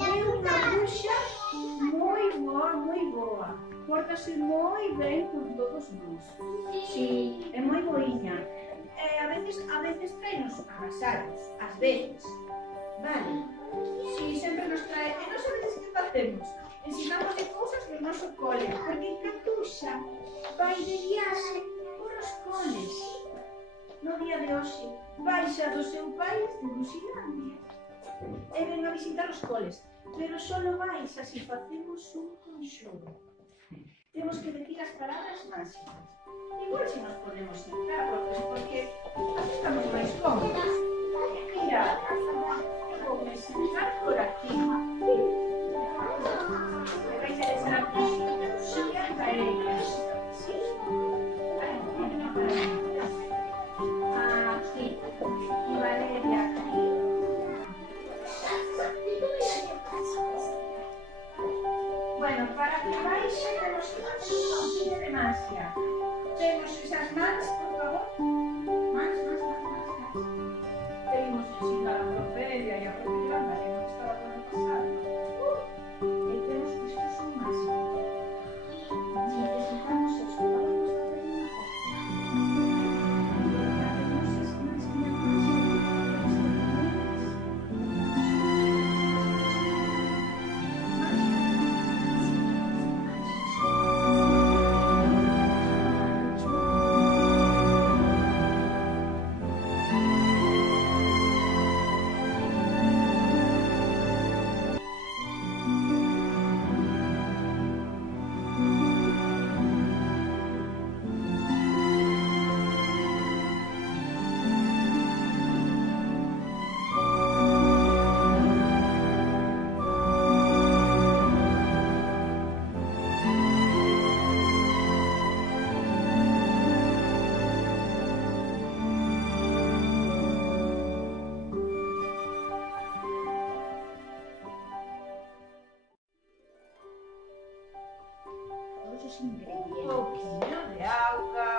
É unha bruxa moi boa. Pórtase moi ben con todos nós. Si, é moi boiña. A veces traenos agasallos, ás veces. Vale? Si, sempre nos trae. E nós a veces que facemos? Ensinámosle cousas do noso cole, porque Catuxa vai de viaxe por os coles. No día de hoxe, baixa do seu país de Bruxilandia e ven a visitar os coles, pero solo baixa se facemos un conxuro. Temos que decir as palabras máxicas. Igual se nos podemos sentar, porque así estamos máis cómodos. Mira, vou me sentar por aquí. Me vai interesar aquí, Lucía e Valeria. Sí? Aquí. E Valeria aquí. Bueno, para que baixe temos que facer de magia. Temos esas mans, por favor. Mans. Temos que ensinar a Proferia e a Profe Yolanda, que non estaba no ano pasado. E temos que isto son mágicas. Necesitamos esto. Vamos a facer unha ingredientes. Un pouquinho de auga.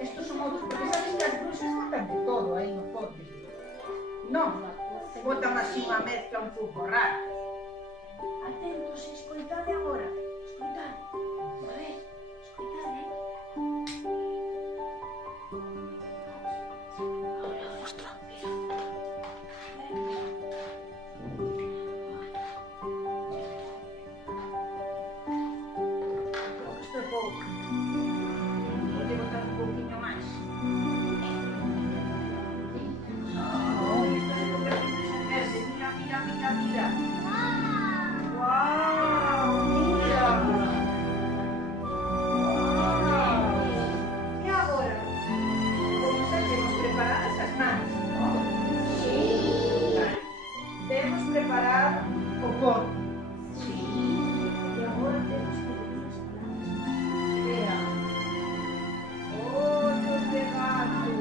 Estos son outros, porque sabes que as bruxas botan de todo aí no pote. Non, botan así unha mezcla un pouco rara. Atentos, escoitade agora. Escoitade. A ver. Isto é pouco. Vou botar un pouquinho máis. Isto se converte en verde. Mira. Uau, mira. Preparadas as mans, non? Sí. Vale. Temos preparado o corpo. Sí. E agora temos que decir as palabras. Vea. Ollos de gato.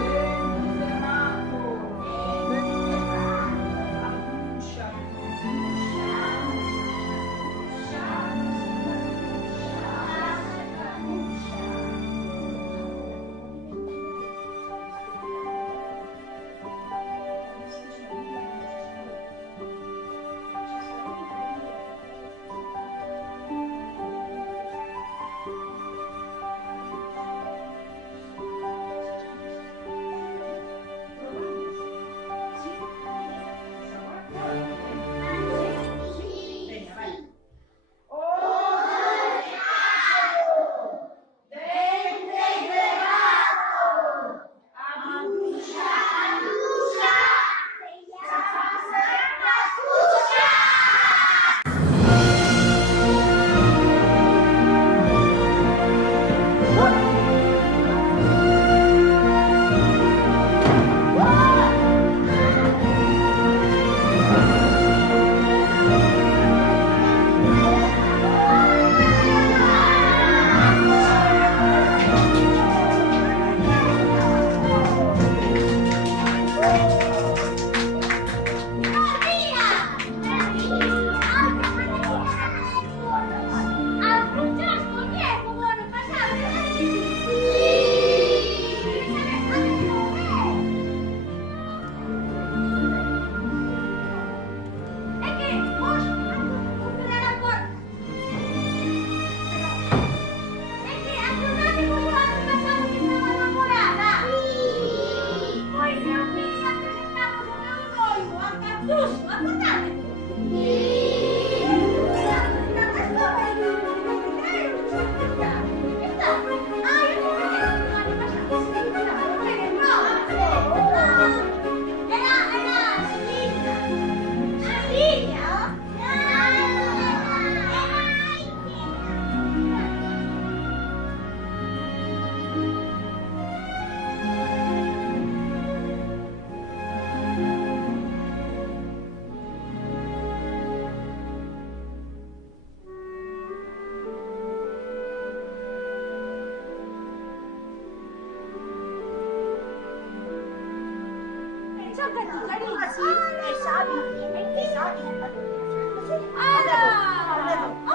Dentes de gato. A bruxa. conosco, acordate?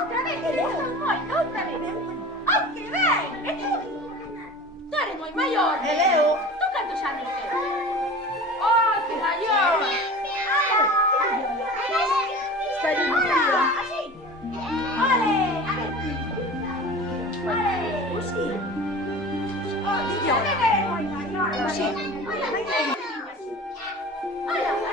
Otra vez, otra vez. ¡Ay, qué bien! Tú eres muy mayor. ¿Tú cuántos años tienes? ¡Oh, qué mayor! Está bien, Así. ¡Ole! A ver. ¡Ole! sí. ¡Oh, niño! Eres muy mayor. Sí. ¡Hola!